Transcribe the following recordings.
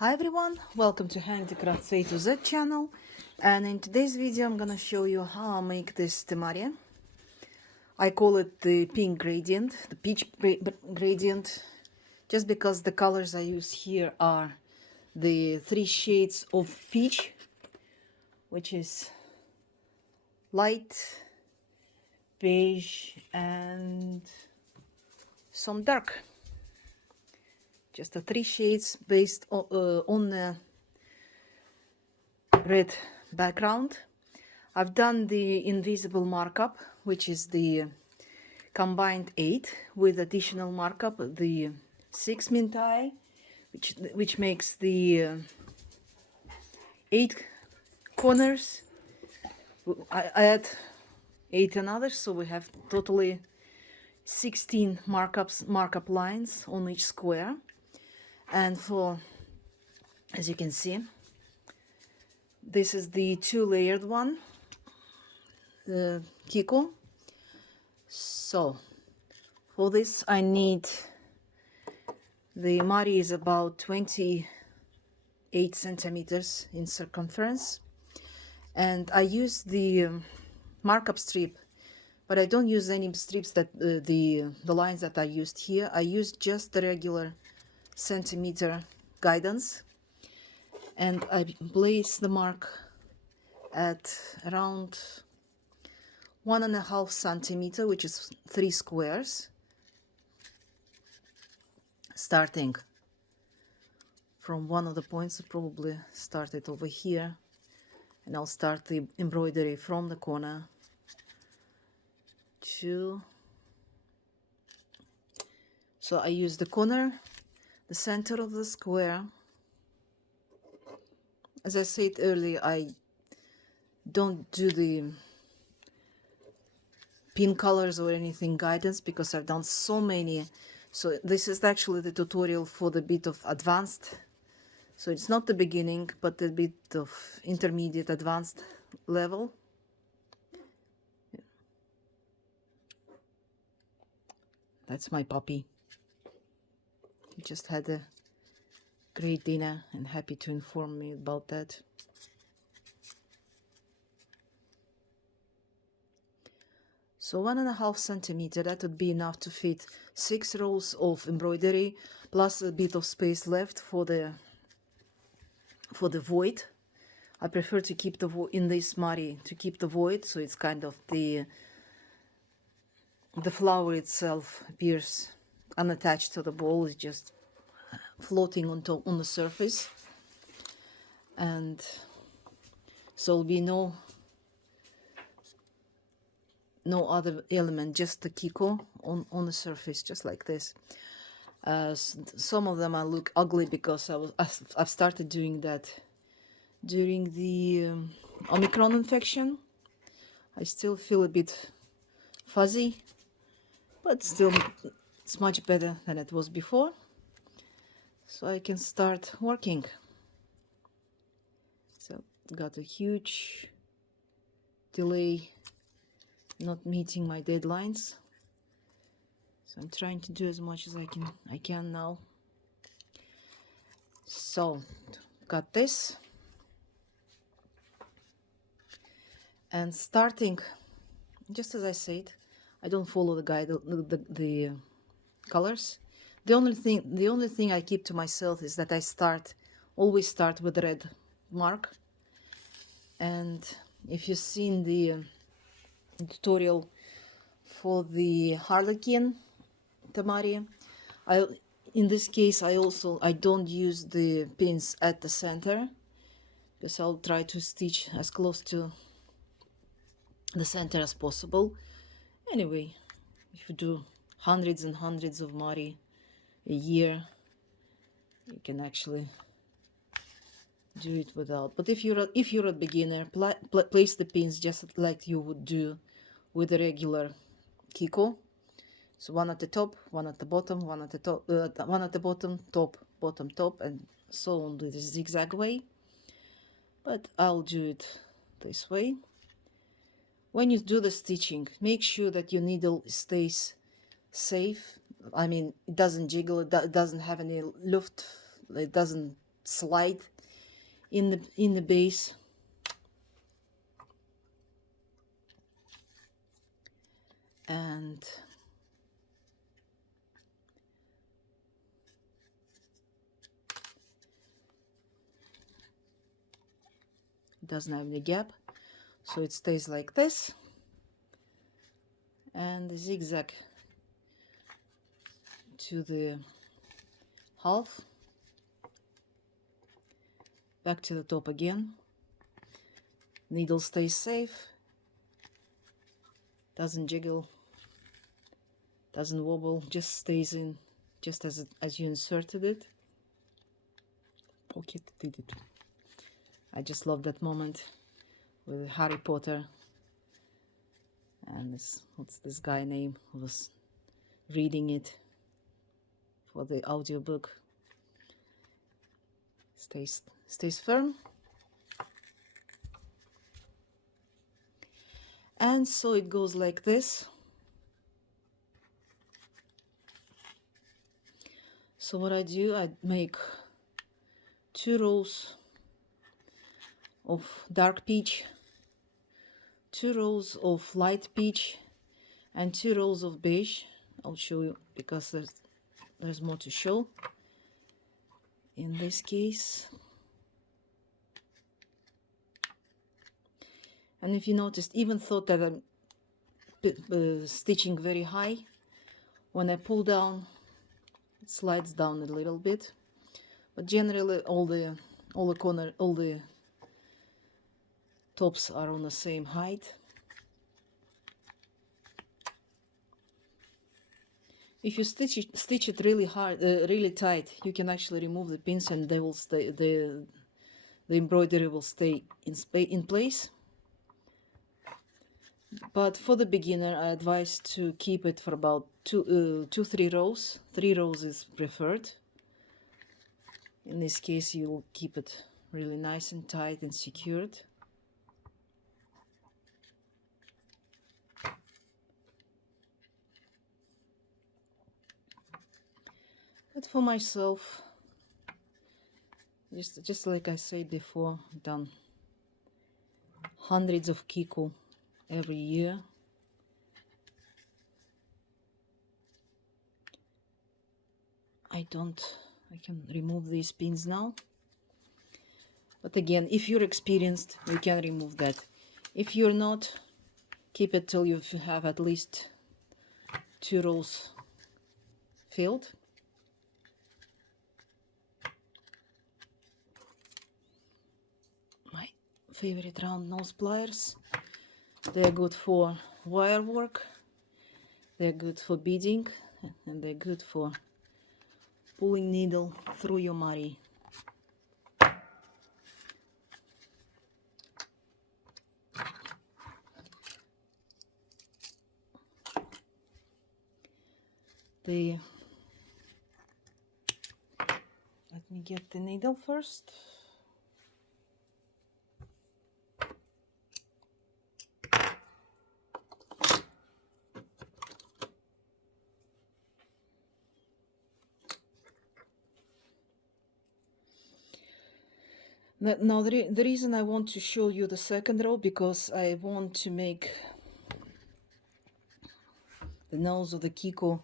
Hi everyone, welcome to Handicrafts A to Z channel, and in today's video I'm gonna show you how I make this temari. I call it the pink gradient, the peach gradient, just because the colors I use here are the 3 shades of peach, which is light, beige and some dark. Just the 3 shades based on the red background. I've done the invisible markup, which is the combined 8 with additional markup, the 6 mintai, which makes the 8 corners. I add 8 another, so we have totally 16 markup lines on each square. And as you can see, this is the 2-layered one, the kiku. So for this I need, the mari is about 28 centimeters in circumference, and I use the markup strip, but I don't use any strips that the lines that I used here. I use just the regular centimeter guidance, and I place the mark at around 1.5 centimeter, which is 3 squares, starting from one of the points. Probably started over here, and I'll start the embroidery from the corner to, so I use the corner, the center of the square. As I said earlier, I don't do the pin colors or anything guidance because I've done so many. So this is actually the tutorial for the bit of advanced. So it's not the beginning, but a bit of intermediate advanced level. That's my puppy. He just had a great dinner and happy to inform me about that. So 1.5 centimeter, that would be enough to fit 6 rows of embroidery, plus a bit of space left for the void. I prefer to keep the void in this mari, to keep the void, so it's kind of the flower itself appears unattached to the ball, it's just floating on the surface, and so will be no other element, just the kiku on the surface, just like this. Some of them look ugly because I've started doing that during the Omicron infection. I still feel a bit fuzzy, but still it's much better than it was before, so I can start working. So got a huge delay not meeting my deadlines, so I'm trying to do as much as I can now. So got this, and starting, just as I said, I don't follow the guide, the colors. The only thing I keep to myself is that I always start with the red mark. And if you've seen the tutorial for the harlequin temari, in this case I don't use the pins at the center, because I'll try to stitch as close to the center as possible. Anyway, if you do hundreds and hundreds of mari a year, you can actually do it without. But if you're a beginner, place the pins just like you would do with a regular kiku. So one at the top, one at the bottom, one at the top, one at the bottom, top, bottom, top, and so on, the zigzag way. But I'll do it this way. When you do the stitching, make sure that your needle stays safe. I mean, it doesn't jiggle, it doesn't have any luft, it doesn't slide in the base. And it doesn't have any gap, so it stays like this. And zigzag to the half, back to the top again. Needle stays safe, doesn't jiggle, doesn't wobble, just stays in just as you inserted it. Pocket did it. I just love that moment with Harry Potter and what's this guy name who was reading it for the audiobook. Stays firm. And so it goes like this. So what I do, I make 2 rows of dark peach, 2 rows of light peach, and 2 rows of beige. I'll show you because there's more to show in this case. And if you noticed, even thought that I'm stitching very high, when I pull down, it slides down a little bit. But generally, all the tops are on the same height. If you stitch it really hard, really tight, you can actually remove the pins, and they will stay. The embroidery will stay in place. But for the beginner, I advise to keep it for about 3 rows. 3 rows is preferred. In this case, you will keep it really nice and tight and secured. But for myself, just like I said before, I've done hundreds of kiku every year. I can remove these pins now. But again, if you're experienced, you can remove that. If you're not, keep it till you have at least 2 rows filled. My favorite round nose pliers. They're good for wire work, they're good for beading, and they're good for pulling needle through your mari. Let me get the needle first. Now the reason I want to show you the second row, because I want to make the nose of the kiku,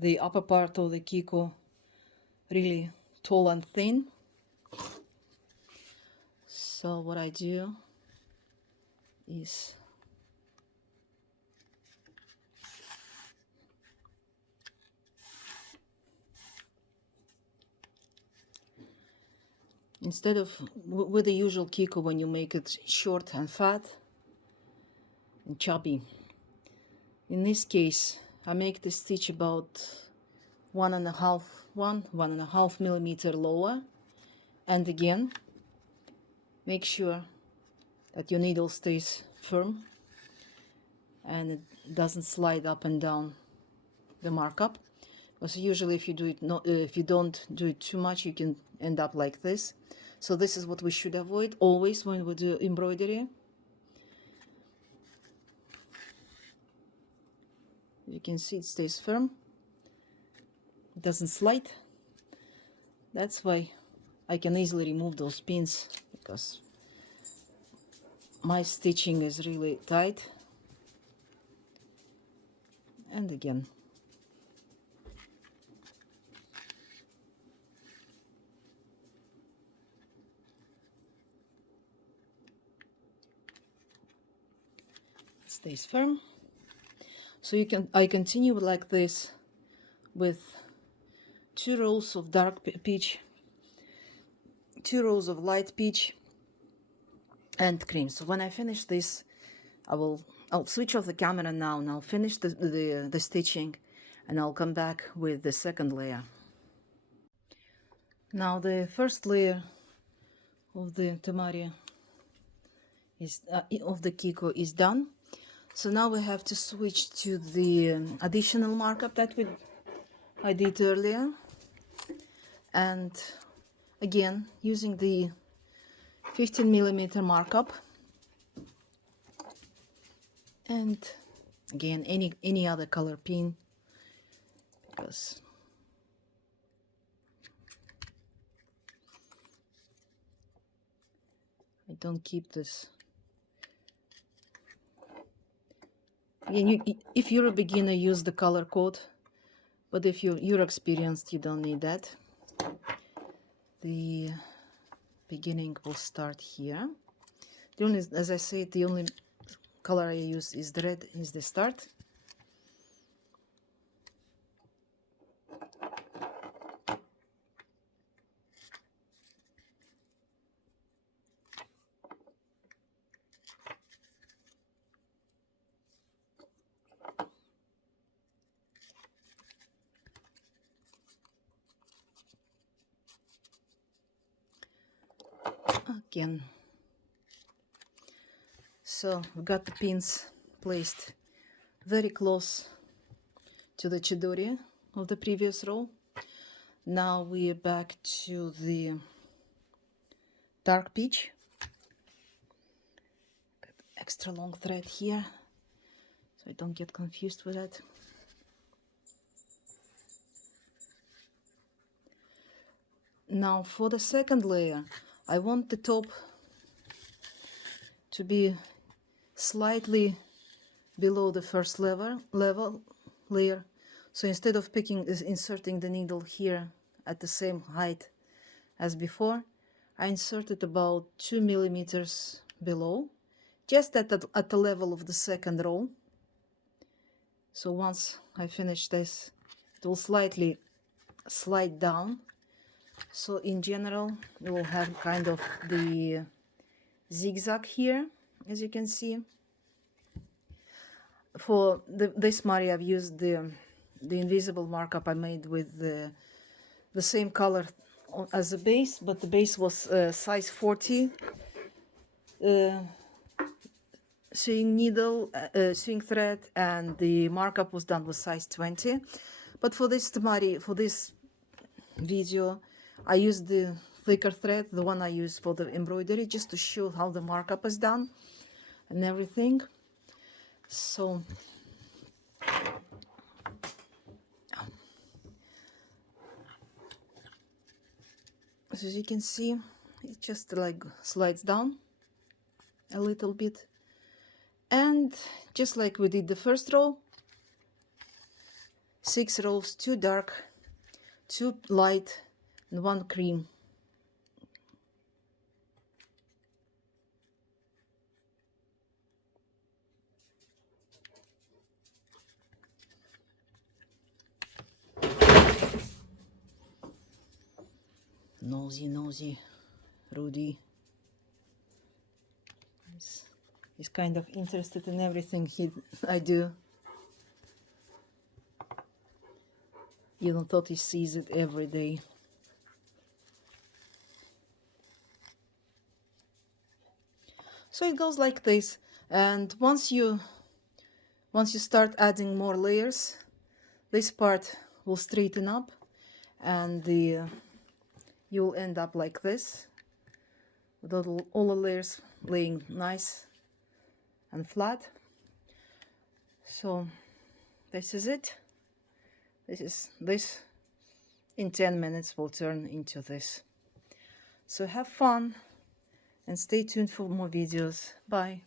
the upper part of the kiku, really tall and thin. So what I do is instead of with the usual kiku, when you make it short and fat and chubby, in this case I make the stitch about 1.5 millimeter lower, and again make sure that your needle stays firm and it doesn't slide up and down the markup, because usually if you don't do it too much, you can end up like this. So this is what we should avoid always when we do embroidery. You can see it stays firm, it doesn't slide. That's why I can easily remove those pins, because my stitching is really tight. And again, it stays firm. So I continue like this with 2 rows of dark peach, 2 rows of light peach, and cream. So when I finish this, I'll switch off the camera now, and I'll finish the stitching, and I'll come back with the second layer. Now the first layer of the temari is of the kiku is done. So now we have to switch to the additional markup that I did earlier, and again using the 15mm markup, and again any other color pin, because I don't keep this. Again, if you're a beginner, use the color code, but if you're experienced, you don't need that. The beginning will start here. The only, as I said, the only color I use is the red, is the start. Again, so we got the pins placed very close to the chidori of the previous row. Now we are back to the dark peach. Got extra long thread here, so I don't get confused with that. Now for the second layer, I want the top to be slightly below the first layer. So instead of inserting the needle here at the same height as before, I inserted about 2 millimeters below, just at the level of the second row. So once I finish this, it will slightly slide down. So in general, you will have kind of the zigzag here, as you can see. For this mari, I've used the invisible markup I made with the same color as the base, but the base was size 40 sewing needle, sewing thread, and the markup was done with size 20. But for this temari, for this video, I used the thicker thread, the one I use for the embroidery, just to show how the markup is done and everything. So as you can see, it just like slides down a little bit, and just like we did the first row, 6 rows, 2 dark, 2 light, and 1 cream. Nosy Rudy. He's kind of interested in everything I do. You don't thought he sees it every day. So it goes like this, and once you start adding more layers, this part will straighten up, and you'll end up like this, with all the layers laying nice and flat. So this is it. This is this in 10 minutes will turn into this. So have fun and stay tuned for more videos. Bye.